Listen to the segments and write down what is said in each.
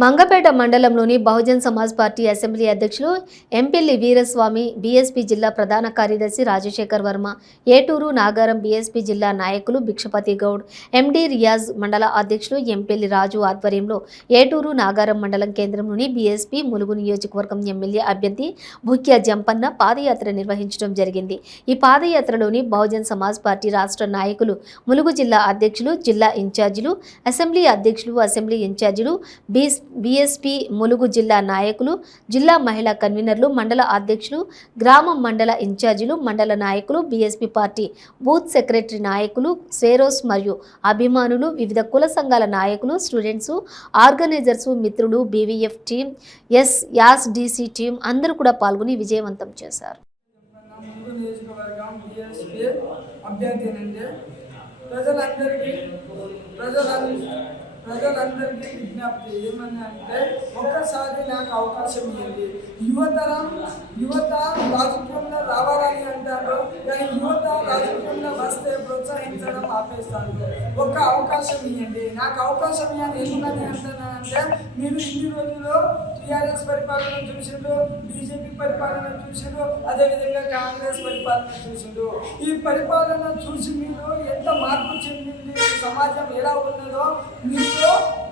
మంగపేట మండలంలోని Bahujan Samaj party assembly అధ్యక్షులు ఎంపిల్లి Veeraswamy, BSP జిల్లా ప్రధాన కార్యదర్శి రాజశేఖర్ వర్మ, ఏటూరు నాగారం బీఎస్పీ జిల్లా నాయకులు భిక్షపతి గౌడ్, ఎండి రియాజ్, మండల అధ్యక్షులు ఎంపిల్లి రాజు ఆధ్వర్యంలో ఏటూరు నాగారం మండలం కేంద్రంలోని బీఎస్పీ ములుగు నియోజకవర్గం ఎమ్మెల్యే అభ్యర్థి భుక్య జంపన్న పాదయాత్ర నిర్వహించడం జరిగింది. ఈ పాదయాత్రలోని బహుజన్ సమాజ్ పార్టీ రాష్ట్ర నాయకులు, ములుగు జిల్లా అధ్యక్షులు, జిల్లా ఇన్ఛార్జీలు, అసెంబ్లీ అధ్యక్షులు, అసెంబ్లీ ఇన్ఛార్జీలు, బీఎస్పీ ములుగు జిల్లా నాయకులు, జిల్లా మహిళా కన్వీనర్లు, మండల అధ్యక్షులు, గ్రామం మండల ఇన్ఛార్జీలు, మండల నాయకులు, బీఎస్పీ పార్టీ బూత్ సెక్రటరీ నాయకులు, సేరోస్ మరియు అభిమానులు, వివిధ కుల సంఘాల నాయకులు, స్టూడెంట్స్, ఆర్గనైజర్స్, మిత్రులు, బీవీఎఫ్ టీం, యాస్డీసీ టీం అందరూ కూడా పాల్గొని విజయవంతం చేశారు. ప్రజలందరికీ విజ్ఞప్తి ఏమని అంటే, ఒక్కసారి నాకు అవకాశం ఇవ్వండి. యువత రాజకీయంలో రావాలని అంటారు, కానీ యువత రాజకీయంలో వస్తే ప్రోత్సహించడం ఆపేస్తాను. ఒక్క అవకాశం ఇవ్వండి, నాకు అవకాశం ఇవ్వండి. ఎందుకని అంటున్నానంటే, మీరు ఇన్ని రోజులు టీఆర్ఎస్ పరిపాలన చూసిండ్రు, బీజేపీ పరిపాలన చూసిండ్రు, అదేవిధంగా కాంగ్రెస్ పరిపాలన చూసిండ్రు. ఈ పరిపాలన చూసి మీరు ఎంత మార్పు చెందింది, సమాజం ఎలా ఉన్నదో మీరు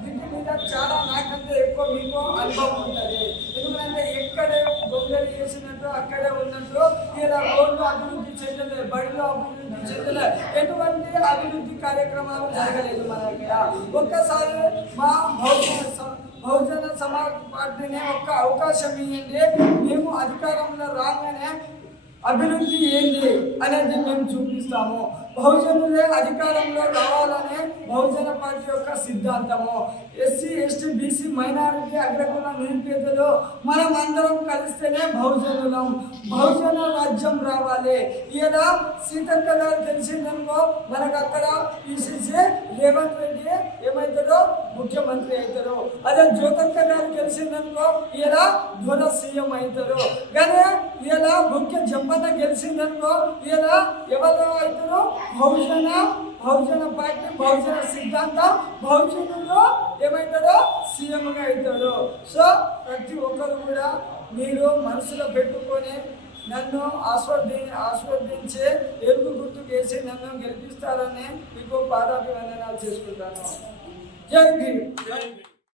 వీటి మీద చాలా నాకంటే ఎక్కువ మీకు అనుభవం ఉంటుంది. ఎందుకంటే ఎక్కడే గొంగలి వేసినట్టు అక్కడే ఉన్నట్టు ఇలా రోడ్లు అభివృద్ధి చెందలేదు, బడిలో అభివృద్ధి చెందలేదు, ఎటువంటి అభివృద్ధి కార్యక్రమాలు జరగలేదు మన దగ్గర. ఒక్కసారి మా బహుజన సమాజ్ పార్టీని ఒక్క అవకాశం ఇవ్వండి, మేము అధికారంలో రాగానే అభివృద్ధి ఏంటి అనేది మేము చూపిస్తాము. బహుజనులే అధికారంలో రావాలనే బహుజన పార్టీ యొక్క సిద్ధాంతము. ఎస్సీ, ఎస్టీ, బీసీ, మైనారిటీ, అగ్రకుల, నిరుపేదలు మనం అందరం కలిస్తేనే బహుజనులం. బహుజన రాజ్యం రావాలి. ఇలా సీతక్క గారు తెలిసిందనుకో, మనకు అక్కడ పిసిసి రేవంత్ రెడ్డి ఏమవుతారో ముఖ్యమంత్రి అవుతారు. అదే జ్యోతక్క గారు తెలిసిందనుకో, ఇలా ధోర సీఎం అవుతారు. కానీ ఇలా ముఖ్య జంపన్న గెలిచిందనుకో, ఇలా ఎవరు అవుతారో బహుజన పార్టీ, బహుజన సిద్ధాంతం, బహుజనులు ఏమవుతాడో సీఎంగా అవుతాడు. సో ప్రతి ఒక్కరు కూడా మీరు మనసులో పెట్టుకొని నన్ను ఆస్వాదించి ఎరుగు గుర్తుకు వేసి నన్ను గెలిపిస్తారని మీకు పాదాభివందనాలు చేసుకుంటాను. జై భీమ్.